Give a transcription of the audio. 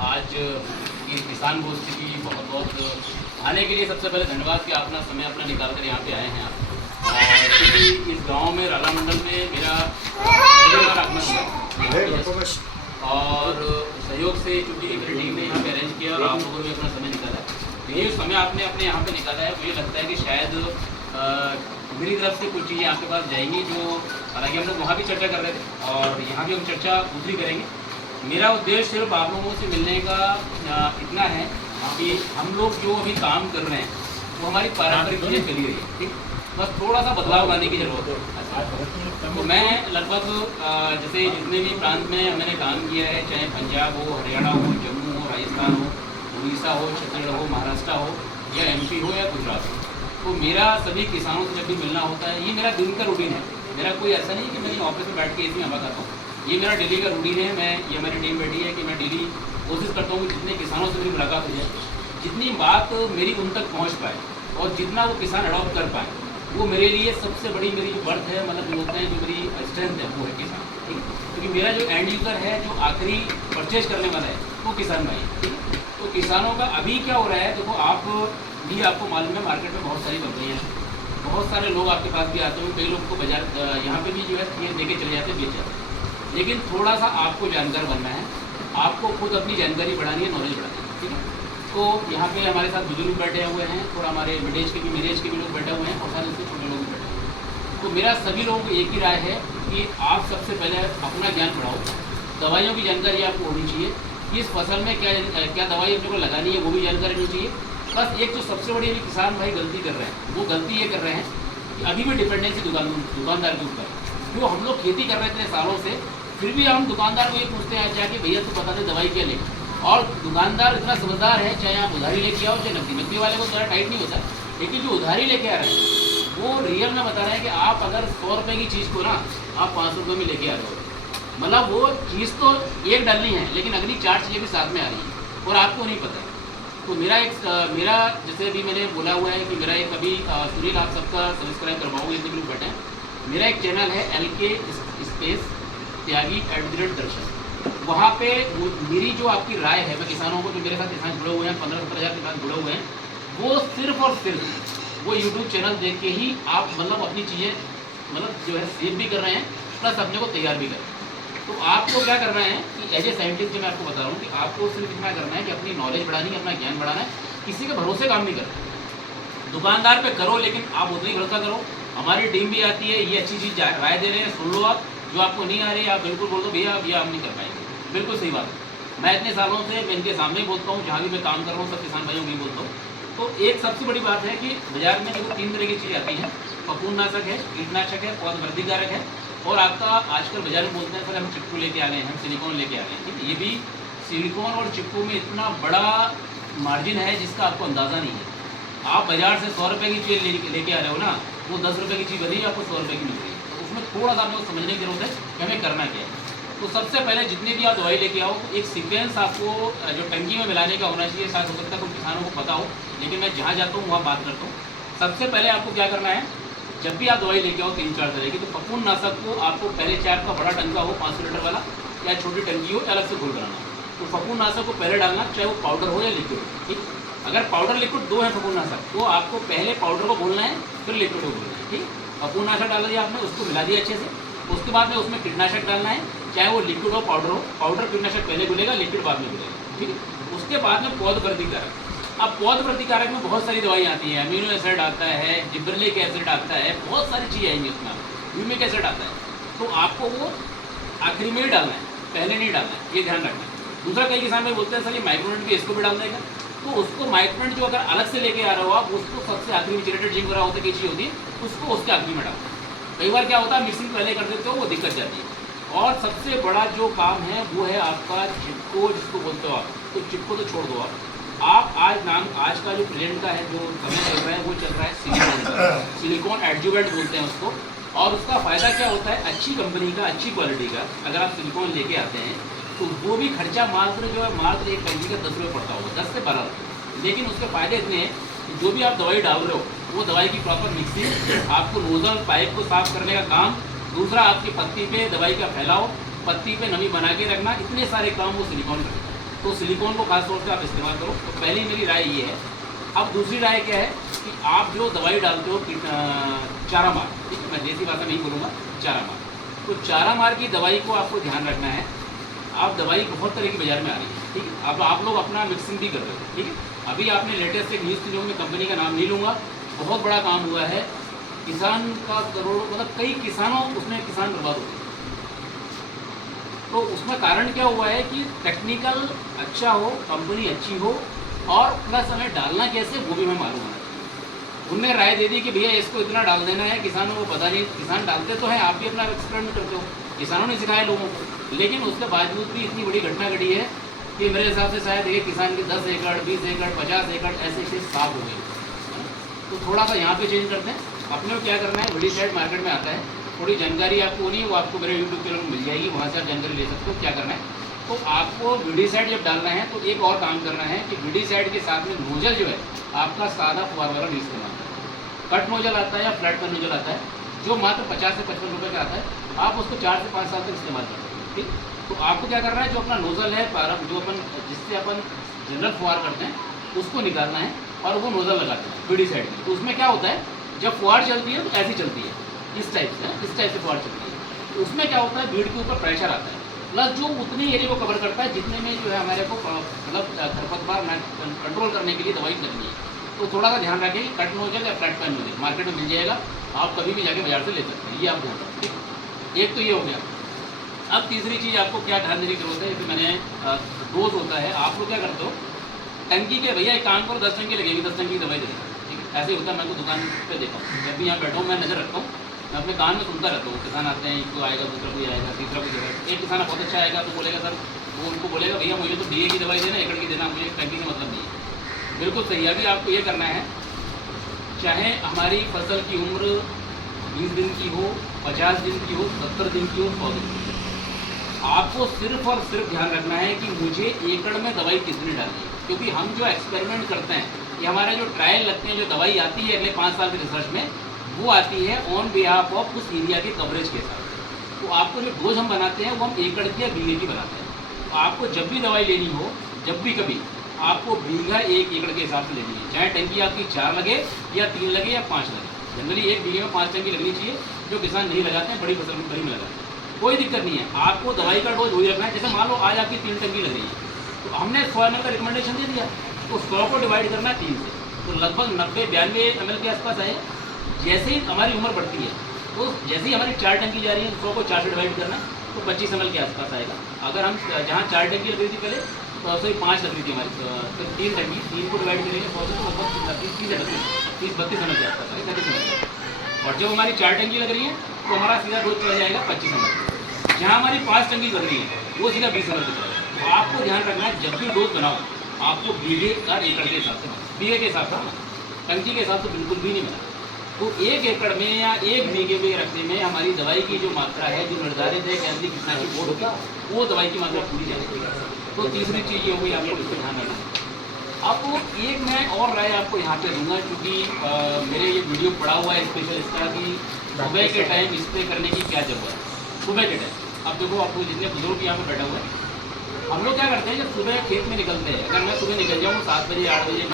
आज की किसान गोष्ठी की बहुत बहुत आने के लिए सबसे पहले धन्यवाद कि अपना समय अपना निकाल कर यहाँ पे आए हैं आप। और क्योंकि इस गांव में राला मंडल में मेरा आगमन हुआ और सहयोग से चूँकि मेरी टीम ने यहाँ पे अरेंज किया और आप लोगों ने अपना समय निकाला, तो ये समय आपने अपने यहाँ पे निकाला है। मुझे लगता है कि शायद मेरी तरफ से कुछ चीज़ें आपके पास जाएंगी जो, हालांकि हम लोग वहाँ भी चर्चा कर रहे थे और यहाँ भी हम चर्चा दूसरी करेंगे। मेरा उद्देश्य सिर्फ आप लोगों से मिलने का इतना है कि हम लोग जो अभी काम कर रहे हैं वो हमारी पारंपरिक चीज़ें चली रही है, ठीक, बस थोड़ा सा बदलाव लाने की ज़रूरत है। तो मैं लगभग जैसे जितने भी प्रांत में मैंने काम किया है, चाहे पंजाब हो, हरियाणा हो, जम्मू हो, राजस्थान हो, उड़ीसा हो, छत्तीसगढ़ हो, महाराष्ट्र हो या MP हो या गुजरात हो, तो मेरा सभी किसानों से जब भी मिलना होता है, ये मेरा दिन का रूटीन है। मेरा कोई ऐसा नहीं कि मैं ऑफिस में बैठ के ऐसे हवा करता हूँ, ये मेरा डेली का रूटीन है। मैं ये हमारी टीम बैठी है कि मैं डेली कोशिश करता हूँ कि जितने किसानों से मेरी मुलाकात हो जाए, जितनी बात मेरी उन तक पहुँच पाए और जितना वो किसान अडॉप्ट कर पाए, वो मेरे लिए सबसे बड़ी मेरी जो बर्थ है, मतलब जो होते हैं जो मेरी स्ट्रेंथ है, वो है किसान, ठीक है। क्योंकि मेरा जो एंड यूज़र है, जो आखिरी परचेज करने वाला है, वो किसान भाई, ठीक है। तो किसानों का अभी क्या हो रहा है, देखो आप भी, आपको मालूम है मार्केट में बहुत सारी कंपनियाँ हैं, बहुत सारे लोग आपके पास भी आते हैं, कई लोग को बाजार यहाँ पे भी जो है ये लेके चले जाते हैं, बेच जाते हैं। लेकिन थोड़ा सा आपको जानकार बनना है, आपको खुद अपनी जानकारी बढ़ानी है, नॉलेज बढ़ानी है, ठीक है। तो यहाँ पे हमारे साथ बुजुर्ग बैठे हुए हैं, थोड़ा हमारे मिड एज के भी, मेरे एज के भी लोग बैठे हुए हैं और साथ इससे छोटे लोग भी बैठे हुए हैं। तो मेरा सभी लोगों को एक ही राय है कि आप सबसे पहले अपना ज्ञान बढ़ाओ। दवाइयों की जानकारी आपको होनी चाहिए, किस फसल में क्या दवाई अपने को लगानी है वो भी जानकारी होनी चाहिए। बस एक जो सबसे बड़ी अभी किसान भाई गलती कर रहे हैं, वो गलती ये कर रहे हैं कि अभी भी डिपेंडेंसी दुकानदार के ऊपर, जो हम लोग खेती कर रहे थे सालों से, फिर भी हम दुकानदार को ये पूछते हैं जाके, भैया तो बता दे दवाई क्या ले। और दुकानदार इतना समझदार है, चाहे आप उधारी लेके आओ चाहे नकदी वाले को थोड़ा टाइट नहीं होता, लेकिन जो उधारी लेके आ रहे हैं वो रियल में बता रहे हैं कि आप अगर 100 रुपये की चीज़ को ना आप 500 रुपये में लेके आ रहे हो, मतलब वो चीज़ तो एक डालनी है लेकिन अगली 4 चीज़ें भी साथ में आ रही हैं और आपको नहीं पता है। तो मेरा जैसे अभी मैंने बोला हुआ है कि मेरा एक अभी सुनील, आप सबका सब्सक्राइब करवाऊँगा, इतने ग्रुप बैठे हैं। मेरा एक चैनल है LK स्पेस त्यागी @ दर्शन। वहाँ पे मेरी जो आपकी राय है, मैं किसानों को, जो मेरे साथ किसान जुड़े हुए हैं, 15-17 हज़ार किसान जुड़े हुए हैं, वो सिर्फ और सिर्फ वो यूट्यूब चैनल देख के ही आप मतलब अपनी चीज़ें मतलब जो है सेव भी कर रहे हैं, प्लस अपने को तैयार भी कर रहे हैं। तो आपको क्या करना है कि एज ए साइंटिस्ट जो मैं आपको बता रहा हूँ कि आपको सिर्फ इतना करना है कि अपनी नॉलेज बढ़ानी है, अपना ज्ञान बढ़ाना है, किसी के भरोसे काम नहीं करना। दुकानदार पे करो लेकिन आप उतना ही भरोसा करो। हमारी टीम भी आती है, ये अच्छी चीज़ राय दे रहे हैं, सुन लो आप, जो आपको नहीं आ रही है आप बिल्कुल बोल दो भैया हम नहीं कर पाएंगे, बिल्कुल सही बात है। मैं इतने सालों से मैं इनके सामने बोलता हूँ, जहाँ भी मैं काम कर रहा हूँ सब किसान भाइयों की बोलता हूँ। तो एक सबसे बड़ी बात है कि बाजार में देखो 3 तरह की चीज़ें आती हैं, फफूंदनाशक है, कीटनाशक है, पौध वृद्धिकारक है, और आपका आजकल बाजार में बोलते हैं सर हम चिक्कू लेके आ गए हैं, हम सिलिकॉन लेके आ गए हैं, ठीक है। ये भी सिलिकॉन और चिक्कू में इतना बड़ा मार्जिन है जिसका आपको अंदाज़ा नहीं है। आप बाजार से 100 रुपये की चीज़ लेके आ रहे हो ना, वो 10 रुपये की चीज़ बनी आपको 100 रुपये की मिल रही है। तो उसमें थोड़ा सा आपको समझने की जरूरत है कि हमें करना क्या है। तो सबसे पहले जितनी भी आप दवाई लेके आओ, एक सीक्वेंस आपको जो टंकी में मिलाने का होना चाहिए। शायद हो सकता है कुछ किसानों को पता हो, लेकिन मैं जहाँ जाता हूँ वहाँ बात करता हूँ। सबसे पहले आपको क्या करना है, जब भी आप दवाई लेके आओ 3-4 तरह की, तो फफूंदनाशक को आपको पहले, चाहे आपका बड़ा टंका हो 500 लीटर वाला या छोटी टंकी हो, अलग से घोल कराना। तो फफूंदनाशक को पहले डालना, चाहे वो पाउडर हो या लिक्विड, ठीक। अगर पाउडर लिक्विड 2 है फफूंदनाशक, तो आपको पहले पाउडर को घोलना है, फिर लिक्विड को घोलना है, ठीक। फफूंदनाशक डाल दिया आपने, उसको मिला दिया अच्छे से। उसके बाद में उसमें कीटनाशक डालना है, चाहे वो लिक्विड हो पाउडर हो। पाउडर कीटनाशक पहले घुलेगा, लिक्विड बाद में घुलेगा, ठीक है। उसके बाद में पौध वृद्धिकारक। अब पौध वृद्धिकारक में बहुत सारी दवाई आती है, अमीनो एसिड आता है, जिब्रेलिक एसिड आता है, बहुत सारी चीज़ें आएंगी उसमें, ह्यूमिक एसिड आता है। तो आपको वो आखिरी में ही डालना है, पहले नहीं डालना है, ये ध्यान रखना है। दूसरा, कई किसान में बोलते हैं सर ये माइक्रोनेट भी इसको भी डाल देगा, तो उसको माइक्रोनेट जो अगर अलग से लेके आ रहे हो आप, उसको सबसे आखिरी में चिरेटेड जिंक वगैरह होता है, चीज़ होती है, उसको उसके आखिरी में डालो। कई बार क्या होता है मिक्सिंग पहले कर देते हो, वो दिक्कत जाती है। और सबसे बड़ा जो काम है वो है आपका चिपको, जिसको बोलते हो आप, तो चिपको तो छोड़ दो आप आज का जो प्रेजेंट का है, जो समय चल रहा है, वो चल रहा है सिलिकॉन का। सिलिकॉन एडजुवेंट बोलते हैं उसको। और उसका फ़ायदा क्या होता है, अच्छी कंपनी का, अच्छी क्वालिटी का अगर आप सिलिकॉन लेके आते हैं, तो वो भी खर्चा मात्र जो है, मात्र एक टंकी का 10 रुपये पड़ता होगा, 10 से 12 रुपये। लेकिन उसके फ़ायदे इतने हैं कि जो भी आप दवाई डाल रहे हो, वो दवाई की प्रॉपर मिक्सिंग, आपको नोजल पाइप को साफ करने का काम, दूसरा आपकी पत्ती पे दवाई का फैलाव, पत्ती पे नमी बना के रखना, इतने सारे काम वो सिलिकॉन करता है। तो सिलिकॉन को खास तौर से आप इस्तेमाल करो। तो पहली मेरी राय ये है। अब दूसरी राय क्या है कि आप जो दवाई डालते हो चारा मार, ठीक है, मैं देसी भाषा में ही बोलूँगा चारा मार। तो चारा मार की दवाई को आपको ध्यान रखना है। आप दवाई बहुत तरह की बाजार में आ रही है, ठीक है। अब आप लोग अपना मिक्सिंग भी कर रहे हो, ठीक है। अभी आपने लेटेस्ट एक न्यूज़ सुनी होगी, मैं कंपनी का नाम नहीं लूँगा, बहुत बड़ा काम हुआ है, किसान का करोड़ों, मतलब कई किसानों, उसमें किसान बर्बाद हो गए। तो उसमें कारण क्या हुआ है कि टेक्निकल अच्छा हो, कंपनी अच्छी हो, और प्लस हमें डालना कैसे वो भी हमें मालूम होना चाहिए। उनने राय दे दी कि भैया इसको इतना डाल देना है, किसानों को पता नहीं, किसान डालते तो हैं, आप भी अपना एक्सपेरिमेंट करते हो, किसानों ने सिखाया लोगों को। लेकिन उसके बावजूद भी इतनी बड़ी घटना घटी है कि मेरे हिसाब से शायद ये किसान के 10 एकड़, 20 एकड़, 50 एकड़ ऐसे खेत साफ हो गए। तो थोड़ा सा यहाँ पे चेंज करते हैं। अपने को क्या करना है, वीडीसाइड मार्केट में आता है, थोड़ी जानकारी आपको नहीं है, वो आपको मेरे यूट्यूब चैनल में मिल जाएगी, वहाँ से आप जानकारी ले सकते हो क्या करना है। तो आपको वीडीसाइड जब डालना है तो एक और काम करना है कि वीडीसाइड के साथ में नोजल जो है आपका सादा फुवार वाला नहीं इस्तेमाल करना। कट नोजल आता है या फ्लैट का नोजल आता है, जो मात्र 50 से 55 रुपये का आता है, आप उसको 4 से 5 साल तक इस्तेमाल करते हैं, ठीक। तो आपको क्या करना है, जो अपना नोजल है, जो अपन जिससे अपन जनरल फुवार करते हैं, उसको निकालना है और वो नोजल लगाते हैं वीडीसाइड में। तो उसमें क्या होता है, जब फुहार चलती है तो ऐसी चलती है, इस टाइप से, इस टाइप से फुहार चलती है। तो उसमें क्या होता है, भीड़ के ऊपर प्रेशर आता है, प्लस जो उतनी एरिया को कवर करता है जितने में जो है हमारे को मतलब खरपतवार कंट्रोल करने के लिए दवाई लगनी है। तो थोड़ा सा ध्यान रखें कि कट नोजल या फ्लैट पैन नोजल मार्केट में मिल जाएगा, आप कभी भी जाके बाजार से ले सकते हैं, ये आप ध्यान रखें, ठीक। एक तो ये हो गया। अब तीसरी चीज़ आपको क्या ध्यान देने की जरूरत है, जैसे मैंने डोज होता है, आप लोग क्या करते हो, टंकी के भैया एक काम करो, 10 टंकी लगेगी, 10 टंकी की दवाई देगा, ठीक है। ऐसे होता है, मैं तो दुकान पे देखा हूँ, जब भी यहाँ बैठा हूँ मैं नज़र रखता हूँ, मैं अपने कान में सुनता रहता हूँ, किसान आते हैं, एक को आएगा, दूसरा कोई आएगा, तीसरा कोई आएगा। एक किसान बहुत अच्छा आएगा तो बोलेगा सर, वो उनको बोलेगा भैया मुझे तो DA की दवाई देना, एकड़ की देना, मुझे टंकी का मतलब नहीं है। बिल्कुल सही है। अभी आपको ये करना है, चाहे हमारी फसल की उम्र 20 दिन की हो, 50 दिन की हो, 70 दिन की हो, 100 दिन की हो, आपको सिर्फ और सिर्फ ध्यान रखना है कि मुझे एकड़ में दवाई कितनी डालनी है। क्योंकि हम जो एक्सपेरिमेंट करते हैं, ये हमारे जो ट्रायल लगते हैं, जो दवाई आती है अगले 5 साल की रिसर्च में, वो आती है ऑन बिहाफ ऑफ उस एरिया के कवरेज के साथ। तो आपको जो डोज हम बनाते हैं वो हम एकड़ की या बीघे की बनाते हैं। तो आपको जब भी दवाई लेनी हो, जब भी कभी, आपको बीघा 1 एकड़ के हिसाब से लेनी है, चाहे टंकी आपकी 4 लगे या 3 लगे या 5 लगे। जनरली 1 बीघे में 5 टंकी लगनी चाहिए, जो किसान नहीं लगाते हैं, बड़ी फसल में बड़ी में लगाते हैं, कोई दिक्कत नहीं है। आपको दवाई का डोज वही रखना है। जैसे मान लो आज आपकी 3 टंकी लग रही है, तो हमने 100 ml का रिकमेंडेशन दे दिया, तो 100 को डिवाइड करना है 3 से, तो लगभग 90-92 ml के आसपास आए। जैसे ही हमारी उम्र बढ़ती है, तो जैसे ही हमारी 4 टंकी जा रही है, 100 को 4 से डिवाइड करना, तो 25 ml के आसपास आएगा। अगर हम जहाँ 4 टंकी लग रही थी पहले, तो सही 5 लग रही थी हमारी, तो 3 टंकी, 3 को डिवाइड करेंगे 100 से, तो लगभग 30-32 ml के आसपास आएगा, 30 ml। और जब हमारी 4 टंकी लग रही है, तो हमारा सीधा डोज चला जाएगा 25 ml। जहाँ हमारी 5 टंकी लग रही है, वो सीधा 20 ml की तरह। तो आपको ध्यान रखना है, जब भी डोज बनाओ, आपको बीघे का एकड़ के हिसाब से, बीघे के हिसाब से, टंकी के हिसाब से बिल्कुल भी नहीं बना। तो 1 एकड़ में या 1 बीघे में रखने में हमारी दवाई की जो मात्रा है, जो निर्धारित है केंद्रीय कीटनाशक बोर्ड की, वो दवाई की मात्रा पूरी जाएगी। तो तीसरी चीज़ ये हुई, आपको इसको ध्यान रखना है। अब एक मैं और राय आपको यहाँ पे दूंगा, क्योंकि मेरे ये वीडियो पड़ा हुआ है स्पेशल इसका कि सुबह के टाइम स्प्रे करने की क्या जरूरत है, सुबह के टाइम। अब देखो, आपको जितने बुजुर्ग यहाँ पे बैठा हुआ है, हम लोग क्या करते हैं, जब सुबह खेत में निकलते हैं, अगर मैं सुबह निकल जाऊँ 7 बजे 8 बजे,